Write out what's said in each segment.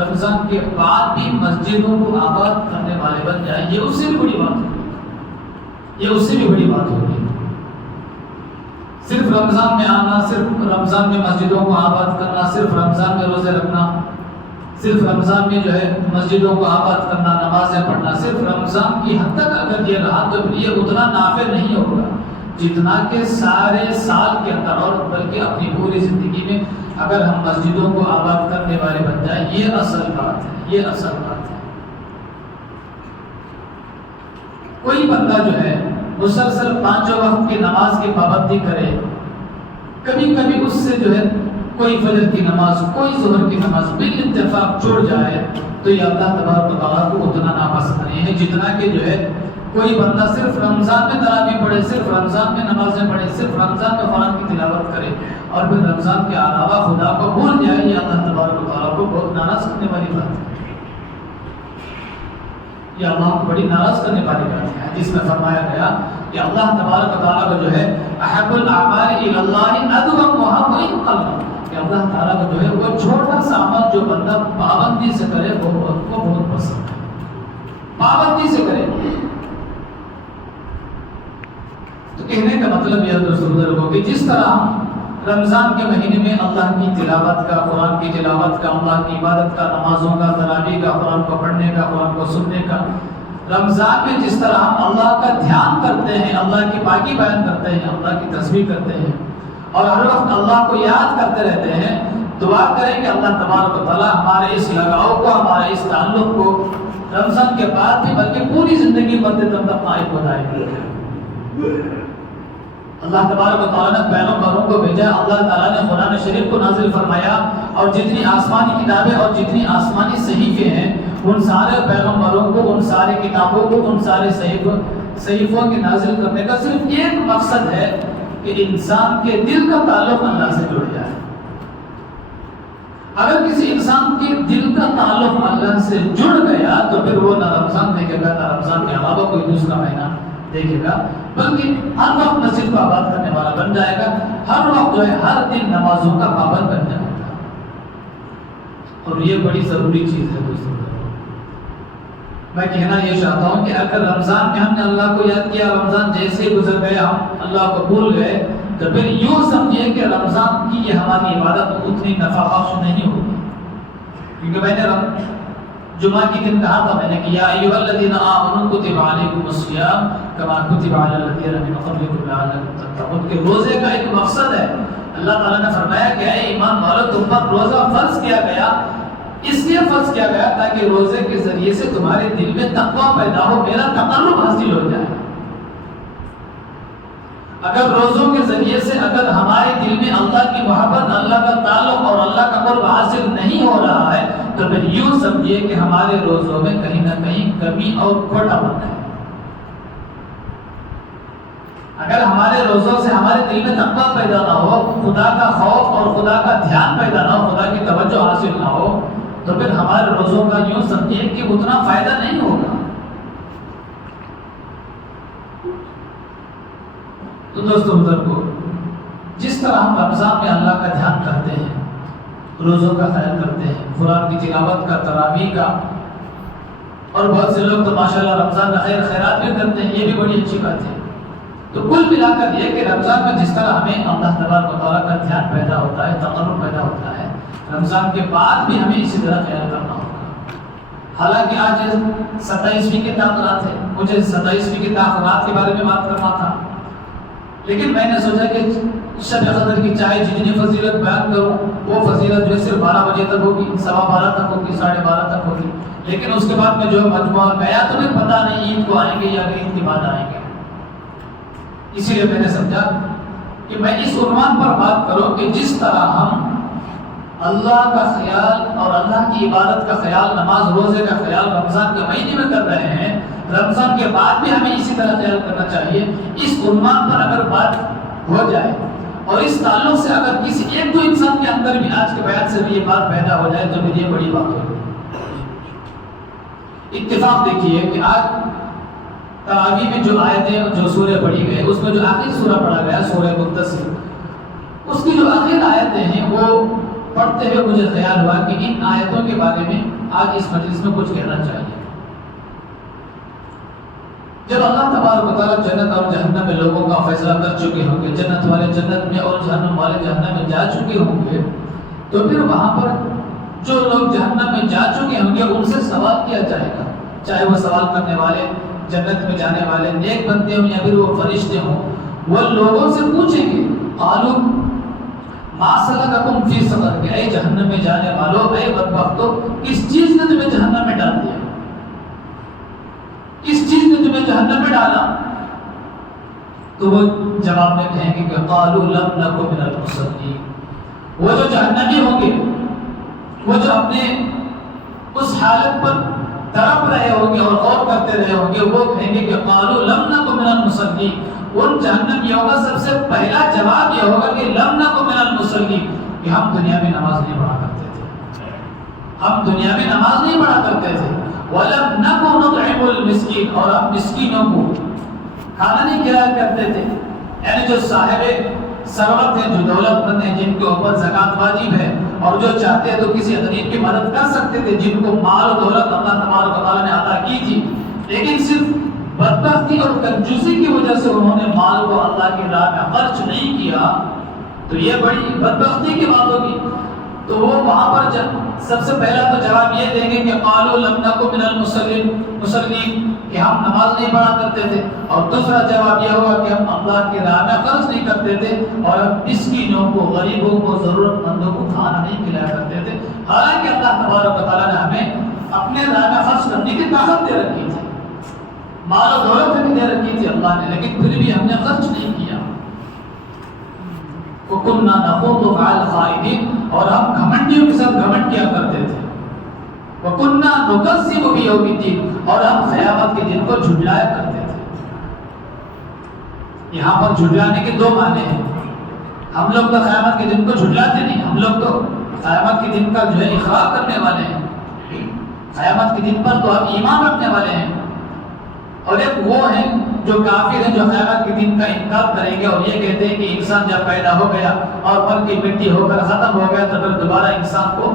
رمضان کے بعد بھی مسجدوں کو آباد کرنے والے بن جائیں، یہ اس سے بھی بڑی بات ہوگی، یہ اس سے بھی بڑی بات ہوگی۔ صرف رمضان میں آنا، صرف رمضان میں مسجدوں کو آباد کرنا، صرف رمضان میں روزے رکھنا، صرف رمضان میں جو ہے مسجدوں کو آباد کرنا، نمازیں پڑھنا، صرف رمضان کی حد تک اگر یہ رہا تو یہ اتنا نافع نہیں ہوگا جتنا کہ سارے سال کے اندر، اور بلکہ اپنی پوری زندگی میں اگر ہم مسجدوں کو آباد کرنے والے بن جائیں۔ یہ اصل بات ہے، یہ اصل بات ہے۔ کوئی بندہ جو ہے مسلسل 5 وقت کی نماز کی پابندی کرے، کبھی کبھی اس سے جو ہے کوئی فجر کی نماز، کوئی ظہر کی نماز بالاتفاق چھوڑ جائے تو یہ اللہ تبارک و تعالیٰ کو اتنا ناپسند نہیں ہے جتنا کہ جو ہے کوئی بندہ صرف رمضان میں تراویح پڑھے، صرف رمضان میں نمازیں پڑھے، صرف رمضان میں قرآن کی تلاوت کرے اور پھر رمضان کے علاوہ خدا کو بھول جائے۔ یہ اللہ تبارک و تعالیٰ کو بہت ناراض کرنے والی بات ہے، یہ اللہ کو بڑی ناراض کرنے والی بات ہے۔ حدیث میں فرمایا گیا کہ اللہ تبارک و تعالیٰ کو جو ہے احب الاعمال الی اللہ ادومها وان قل، کہ اللہ تعالیٰ کو جو ہے وہ چھوٹا سا عمل جو بندہ پابندی سے کرے وہ بہت پسند ہے، پابندی سے کرے۔ تو کہنے کا مطلب یہ دوستو بزرگوں کہ جس طرح رمضان کے مہینے میں اللہ کی تلاوت کا، قرآن کی تلاوت کا، اللہ کی عبادت کا، نمازوں کا، تراویح کا، قرآن کو پڑھنے کا، قرآن کو سننے کا، رمضان میں جس طرح ہم اللہ کا دھیان کرتے ہیں، اللہ کی پاکی بیان کرتے ہیں، اللہ کی تسبیح کرتے ہیں اور ہر وقت اللہ کو یاد کرتے رہتے ہیں، دعا کریں کہ اللہ تبارک و تعالیٰ ہمارے اس لگاؤ کو، ہمارے اس تعلق کو رمضان کے بعد بھی بلکہ پوری زندگی مرتے دم تک قائم بنائے گا۔ اللہ تبارک و تعالیٰ نے پیغمبروں کو بھیجا، اللہ تعالیٰ نے قرآن شریف کو نازل فرمایا، اور جتنی آسمانی کتابیں اور جتنی آسمانی صحیفے ہیں ان سارے پیغمبروں کو، ان سارے کتابوں کو، ان سارے صحیفوں کے نازل کرنے کا صرف ایک مقصد ہے کہ انسان کے دل کا تعلق اللہ سے جڑ جائے۔ اگر کسی انسان کے دل کا تعلق اللہ سے جڑ گیا تو پھر وہ نہ رمضان دیکھے گا، نہ رمضان کے علاوہ کوئی دوسرا مہینہ دیکھے گا، بلکہ ہر وقت مسجد کو آباد کرنے والا بن جائے گا، ہر وقت جو ہے ہر دن نمازوں کا پابند بن جائے گا۔ اور یہ بڑی ضروری چیز ہے دوستوں، میں کہنا یہ چاہتا ہوں کہ اگر رمضان میں ہم نے اللہ کو یاد کیا، رمضان جیسے گزر گیا ہم اللہ کو بھول گئے، تو پھر یوں سمجھیے کہ رمضان کی یہ ہماری عبادت اتنی نفع بخش نہیں ہوگی۔ کیونکہ میں نے جمعہ کی دن کہا تھا، میں نے کہ یا ایھا الذین آمنوا کتب علیکم الصیام کما کتب علی الذین من قبلکم لعلکم تتقون، کہ روزے کا ایک مقصد ہے۔ اللہ تعالیٰ نے فرمایا کہ اے ایمان والو تم پر روزہ فرض کیا گیا، اس لیے فرض کیا گیا تاکہ روزے کے ذریعے سے تمہارے دل میں تقویٰ پیدا ہو، میرا تقرب حاصل ہو جائے۔ اگر روزوں کے ذریعے سے اگر ہمارے دل میں اللہ کی محبت، اللہ کا تعلق اور اللہ کا قرب حاصل نہیں ہو رہا ہے تو پھر یوں سمجھیے کہ ہمارے روزوں میں کہیں نہ کہیں کمی اور کھوٹا بن ہے۔ اگر ہمارے روزوں سے ہمارے دل میں تقویٰ پیدا نہ ہو، خدا کا خوف اور خدا کا دھیان پیدا نہ ہو، خدا کی توجہ حاصل نہ ہو، تو پھر ہمارے روزوں کا یوں سمجھیے کہ اتنا فائدہ نہیں ہوگا۔ تو دوستو بزرگو، جس طرح ہم رمضان میں اللہ کا دھیان کرتے ہیں، روزوں کا خیال کرتے ہیں، قرآن کی تلاوت کا، تراویح کا، اور بہت سے لوگ تو ماشاءاللہ رمضان میں خیرات بھی کرتے ہیں، یہ بھی بڑی اچھی بات ہے۔ تو کل ملا کر یہ کہ رمضان میں جس طرح ہمیں اللہ تبارک و تعالیٰ کا دھیان پیدا ہوتا ہے، تقرب پیدا ہوتا ہے، رمضان کے بعد بھی ہمیں اسی طرح خیال کرنا ہوگا۔ حالانکہ آج 27ویں کے تاخیرات ہے، مجھے 27ویں کے تاخیرات کے بارے میں بات کرنا تھا، لیکن میں نے سوچا کہ شب قدر کی چاہے جتنی فضیلت بیان کروں وہ فضیلت جو ہے صرف 12 بجے تک ہوگی، 12:15 تک ہوگی، 12:30 تک ہوگی، لیکن اس کے بعد میں جو مجموعہ گیا تو پھر پتہ نہیں عید کو آئیں گے یا عید کے بعد آئیں گے۔ اسی لیے میں نے سمجھا کہ میں اس عنوان پر بات کروں کہ جس طرح ہم اللہ کا خیال اور اللہ کی عبادت کا خیال، نماز روزے کا خیال رمضان کے مہینے میں کر رہے ہیں، رمضان کے بعد بھی ہمیں اسی طرح خیال کرنا چاہیے۔ اس عنوان پر اگر بات ہو جائے اور اس تعلق سے اگر کسی ایک دو انسان کے اندر بھی آج کے بیان سے بھی یہ بات پیدا ہو جائے تو پھر یہ بڑی بات ہوگی۔ اتفاق دیکھیے کہ آج تراویح میں جو آیتیں، جو سورہ پڑھی گئے، اس میں جو آخری سورہ پڑھا گیا سورہ مدثر، اس کی جو آخر آیتیں ہیں وہ پڑھتے ہوئے مجھے خیال ہوا کہ ان آیتوں کے بارے میں آج اس مجلس میں کچھ کہنا چاہیے۔ جب اللہ تبارک و تعالیٰ جنت اور جہنم میں لوگوں کا فیصلہ کر چکے ہوں گے، جنت والے جنت میں اور جہنم والے جہنم میں جا چکے ہوں گے، تو پھر وہاں پر جو لوگ جہنم میں جا چکے ہوں گے ان سے سوال کیا جائے گا، چاہے وہ سوال کرنے والے جنت میں جانے والے نیک بندے ہوں یا پھر وہ فرشتے ہوں، وہ لوگوں سے پوچھیں گے قالوا ما سلککم فی سقر، کہ اے جہنم میں جانے والوں، اے بدبختو، کس چیز نے تمہیں جہنم میں ڈال دیا، کس چیز نے تمہیں جہنم میں ڈالا؟ تو وہ جواب میں کہیں گے کہ قالوا لم نک من المصلین، وہ جو جہنمی ہوں گے، وہ جو اپنے اس حالت پر تڑپ رہے ہوں گے اور غور کرتے رہے ہوں گے، وہ کہیں گے کہ قالوا لم نک من المصلین، ان جہنمیوں کا سب سے پہلا جواب یہ ہوگا کہ لم نک من المصلین، کہ ہم دنیا میں نماز نہیں پڑھا کرتے تھے، ہم دنیا میں نماز نہیں پڑھا کرتے تھے، وَلَمْ نَكُ نُطْعِمُ الْمِسْكِينَ، اور ہم مسکینوں کو کھانا نہیں کھلایا کرتے تھے، یعنی جو صاحب ثروت ہیں، جو دولت مند ہیں، جن کے اوپر زکوٰۃ واجب ہے اور جو چاہتے ہیں تو کسی غریب کی مدد کر سکتے تھے، جن کو مال و دولت اللہ تبارک و تعالیٰ نے عطا کی تھی، لیکن صرف بدبختی اور کنجوسی کی وجہ سے انہوں نے مال کو اللہ کی راہ میں خرچ نہیں کیا، تو یہ بڑی بدبختی کی بات ہوگی۔ تو وہ وہاں پر سب سے پہلا تو جواب یہ دیں گے کہ قالوا لم نک من المصلین، کہ ہم نماز نہیں پڑھا کرتے تھے، اور دوسرا جواب یہ ہوگا کہ ہم اللہ کی راہ میں خرچ نہیں کرتے تھے، اور ہم مسکینوں کو، غریبوں کو، ضرورت مندوں کو کھانا نہیں کھلایا کرتے تھے، حالانکہ اللہ تبارک و تعالیٰ نے ہمیں اپنے راہ میں خرچ کرنے کی طاقت دے رکھی تھی، مال و دولت بھی دے رکھی تھی اللہ نے، لیکن پھر بھی ہم نے خرچ نہیں کیا۔ وَكُنَّا نَخُوضُ مَعَ الْخَائِضِينَ، اور ہم گھمنڈیوں کے ساتھ گھمنڈ کیا کرتے تھے۔ وَكُنَّا نُكَذِّبُ بِيَوْمِ الدِّينِ، اور ہم قیامت کے دن کو جھٹلایا کرتے تھے۔ یہاں پر جھٹلانے کے دو معنی ہیں، ہم لوگ تو قیامت کے دن کو جھٹلاتے نہیں، ہم لوگ تو قیامت کے دن کا جو ہے اقرار کرنے والے ہیں، قیامت کے دن پر تو ہم ایمان رکھنے والے ہیں، اور ایک وہ ہیں جو کافر ہیں جو قیامت کے دن کا انکار کریں گے اور یہ کہتے ہیں کہ انسان جب پیدا ہو گیا اور پل کی مٹی ہو کر ختم ہو گیا تو پھر دوبارہ انسان کو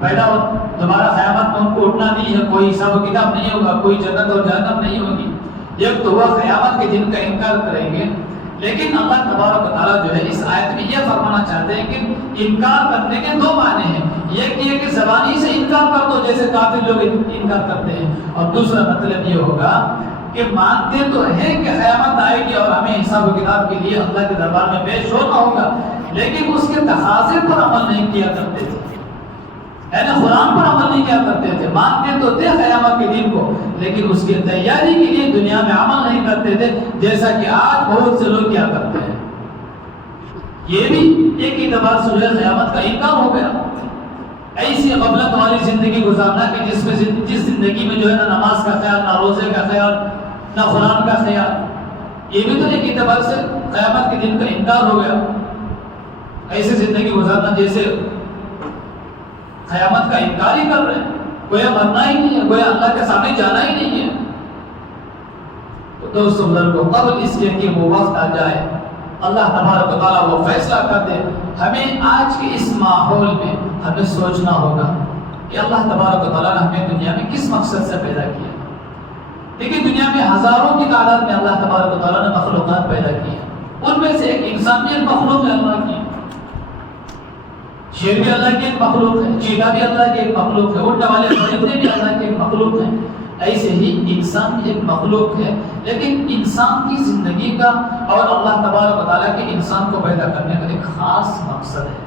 پیدا ہو، دوبارہ قیامت میں ان کو اٹھنا نہیں ہے، کوئی حساب و کتاب نہیں ہوگا، کوئی جنت اور جہنم نہیں ہوگی، ایک تو وہ قیامت کے دن کا انکار کریں گے۔ لیکن اللہ تبارک و تعالیٰ جو ہے اس آیت میں یہ فرمانا چاہتے ہیں کہ انکار کرنے کے دو معنی ہیں، ایک یہ کہ زبانی سے انکار کر دو جیسے کافر لوگ انکار کرتے ہیں، اور دوسرا مطلب یہ ہوگا کہ مانتے تو ہیں کہ قیامت آئے گی اور ہمیں حساب و کتاب کے لیے اللہ کے دربار میں پیش ہونا ہوگا، لیکن اس کے تقاضے پر عمل نہیں کیا کرتے تھے، یعنی قرآن پر عمل نہیں کیا کرتے تھے، مانتے تو تھے قیامت کے دن کو، لیکن اس کی تیاری کے لیے دنیا میں عمل نہیں کرتے تھے، جیسا کہ آج بہت سے لوگ کیا کرتے ہیں۔ یہ بھی ایک اعتبار سے جو ہے قیامت کا انکار ہو گیا، ایسی غفلت والی زندگی گزارنا کہ جس زندگی میں جو ہے نہ نماز کا خیال، نہ روزے کا خیال، نہ قرآن کا خیال، یہ بھی تو ایک اعتبار سے قیامت کے دن کا انکار ہو گیا، ایسی زندگی گزارنا جیسے قیامت کا انکار ہی کر رہے ہیں، گویا مرنا ہی نہیں ہے، گویا اللہ کے سامنے جانا ہی نہیں ہے۔ تو دوستو بزرگو، قبل اس کے کہ وہ وقت آ جائے اللہ تبارک و تعالیٰ وہ فیصلہ کر دے، ہمیں آج کے اس ماحول میں ہمیں سوچنا ہوگا کہ اللہ تبارک و تعالیٰ نے ہمیں دنیا میں کس مقصد سے پیدا کیا۔ دیکھیں دنیا میں ہزاروں کی تعداد میں اللہ تبارک و تعالیٰ نے مخلوقات پیدا کی ہیں، ان میں سے ایک انسان بھی ایک مخلوق ہے اللہ کی، شیر بھی اللہ کی ایک مخلوق ہے، چیتا بھی اللہ کی ایک مخلوق ہے، اڑنے والے پرندے بھی اللہ کی ایک مخلوق ہیں، ایسے ہی انسان بھی ایک مخلوق ہے، لیکن انسان کی زندگی کا اور اللہ تبارک و تعالیٰ کے انسان کو پیدا کرنے کا ایک خاص مقصد ہے،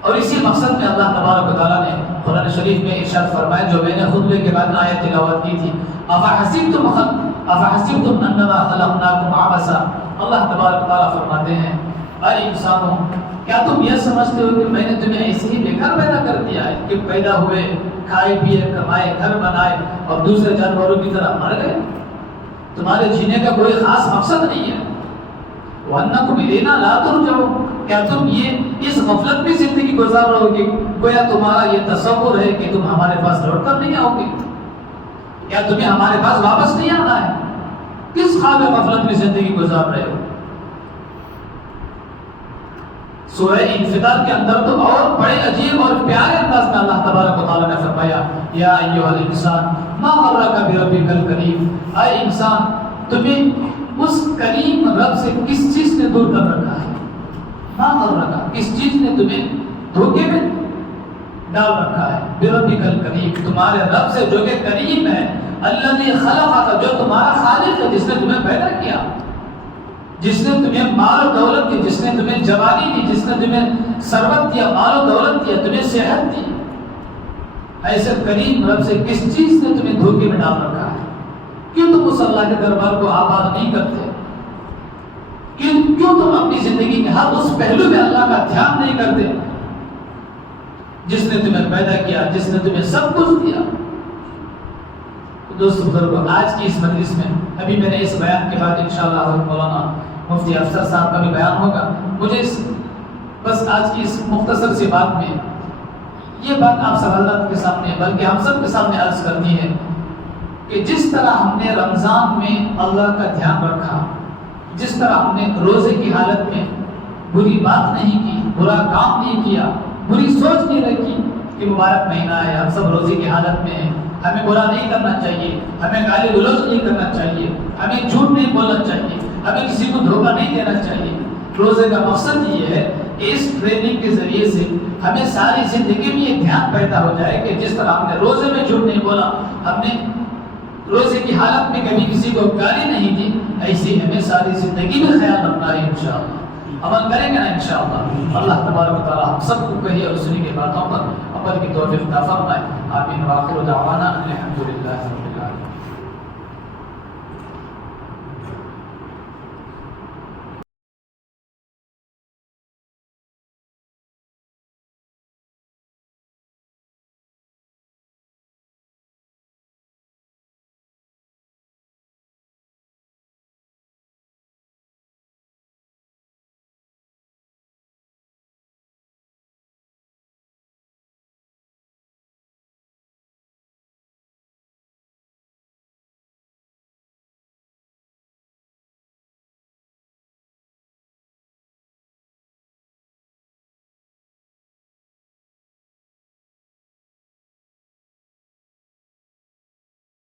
اور اسی مقصد میں اللہ تبارک و تعالیٰ نے قرآن شریف میں ارشاد فرمایا، جو میں نے خطبے کے بعد آیت تلاوت کی تھی، افحسبتم انما خلقناکم عبثا، اللہ تبارک و تعالیٰ فرماتے ہیں اے انسانوں، کیا تم یہ سمجھتے ہو کہ میں نے تمہیں ایسے ہی بیکار پیدا کر دیا ہے کہ پیدا ہوئے، کھائے پیے، کمائے، گھر بنائے اور دوسرے جانوروں کی طرح مر گئے؟ تمہارے جینے کا کوئی خاص مقصد نہیں ہے۔ وَأَنَّكُمْ إِلَيْنَا لَا تُرْجَعُونَ، کیا تم یہ اس غفلت میں زندگی گزار رہے ہو گے، گویا تمہارا یہ تصور ہے کہ تم ہمارے پاس لوٹ کر نہیں آؤ گے، کیا تمہیں ہمارے پاس واپس نہیں آنا ہے؟ کس خواب غفلت میں زندگی گزار رہے ہو؟ سورہ انفطار کے اندر تو اور بڑے عجیب اور پیارے انداز میں اللہ تبارک و تعالیٰ نے فرمایا یا ایھا الانسان ما غرک بربک الکریم، اے انسان تمہیں اس کریم رب سے کس چیز نے دور کر رکھا ہے؟ ما غرک، کس چیز نے تمہیں دھوکے میں ڈال رکھا ہے؟ بربک الکریم، تمہارے رب سے جو کہ کریم ہے، الذی خلقک، جو تمہارا خالق ہے، جس نے تمہیں پیدا کیا، جس نے تمہیں مال و دولت دی، جس نے تمہیں جوانی دی، جس نے تمہیں ثروت دیا، مال و دولت دیا، تمہیں صحت دی، ایسے کریم رب سے کس چیز نے تمہیں دھوکے میں ڈال رکھا ہے؟ کیوں تم اس اللہ کے دربار کو آباد نہیں کرتے؟ کیوں تم اپنی زندگی میں ہر اس پہلو میں اللہ کا دھیان نہیں کرتے جس نے تمہیں پیدا کیا، جس نے تمہیں سب کچھ دیا؟ دوست بزرگوں، آج کی اس مجلس میں ابھی میں نے اس بیان کے بعد انشاءاللہ حضرت مولانا مفتی افسر صاحب کا بھی بیان ہوگا، مجھے بس آج کی اس مختصر سی بات میں یہ بات آپ سب حضرات کے سامنے بلکہ ہم سب کے سامنے عرض کرنی ہے کہ جس طرح ہم نے رمضان میں اللہ کا دھیان رکھا، جس طرح ہم نے روزے کی حالت میں بری بات نہیں کی، برا کام نہیں کیا، بری سوچ نہیں رکھی کہ مبارک مہینہ ہے، ہم سب روزے کی حالت میں ہیں، ہمیں برا نہیں کرنا چاہیے، ہمیں گالی گلوچ نہیں کرنا چاہیے، ہمیں جھوٹ نہیں بولنا چاہیے، ہمیں کسی کو دھوکہ نہیں دینا چاہیے۔ روزے کا مقصد یہ ہے کہ اس ٹریننگ کے ذریعے سے ہمیں ساری زندگی میں یہ دھیان پیدا ہو جائے کہ جس طرح ہم نے روزے میں جھوٹ نہیں بولا، ہم نے روزے کی حالت میں کبھی کسی کو گالی نہیں دی، ایسے ہمیں ساری زندگی میں خیال رکھنا ہے انشاءاللہ۔ عمل کریں گے نا انشاءاللہ، اللہ تبارک و تعالی ہم سب کو کہی اور سنی کی باتوں پر عمل کی توفیق عطا فرمائے۔ آمین۔ وآخر دعوانا الحمدللہ۔